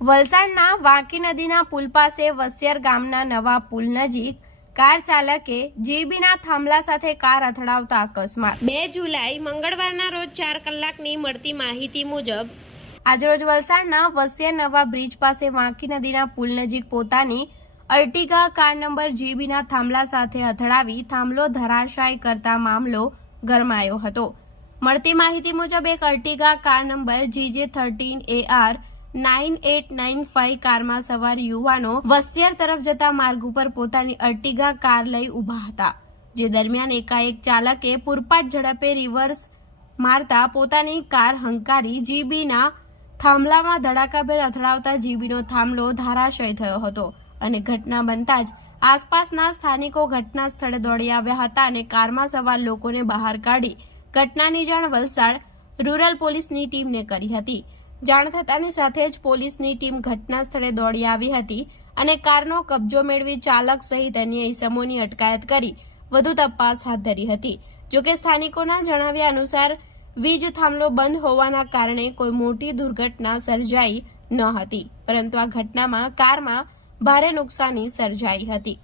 વલસાડના વાંકી નદીના પુલ પાસે વસિયર ગામના નવા પુલ નજીક કાર ચાલકે જીબીના થાંભલા સાથે કાર અથડાવતા અકસ્માત। 2 જુલાઈ મંગળવારના રોજ 4 કલાકની મળતી માહિતી મુજબ આજરોજ વલસાડના વસિયર નવા બ્રિજ પાસે વાંકી નદીના પુલ નજીક પોતાની અર્ટિગા કાર નંબર જીબીના થાંભલા સાથે અથડાવી થાંભલો ધરાશાયી કરતા મામલો ગરમાયો હતો। મળતી માહિતી મુજબ એક અર્ટિગા કાર નંબર GJ13AR 9895 કારમાં સવાર યુવાનો વસિયર તરફ જતા માર્ગ ઉપર પોતાની અર્ટિગા કાર લઈ ઉભા હતા, જે દરમિયાન એકાએક ચાલકે પૂરપાટ ઝડપે રિવર્સ મારતા પોતાની કાર હંકારી જીબીના થાંભલામાં ધડાકાભેર અથડાવતા જીબીનો થાંભલો ધરાશાયી થયો હતો અને ઘટના બનતા જ આસપાસના સ્થાનિકો ઘટના સ્થળે દોડી આવ્યા હતા અને કારમાં સવાર લોકોને બહાર કાઢી ઘટનાની જાણ વલસાડ રૂરલ પોલીસની ટીમને કરી હતી। જાણ થતાની સાથે જ પોલીસની ટીમ ઘટના સ્થળે દોડી આવી હતી અને કારનો કબજો મેળવી ચાલક સહિત અન્ય ઇસમોની અટકાયત કરી વધુ તપાસ હાથ ધરી હતી। જોકે સ્થાનિકોના જણાવ્યા અનુસાર વીજ થાંભલો બંધ હોવાના કારણે કોઈ મોટી દુર્ઘટના સર્જાઈ ન હતી, પરંતુ આ ઘટનામાં કારમાં ભારે નુકસાની સર્જાઈ હતી।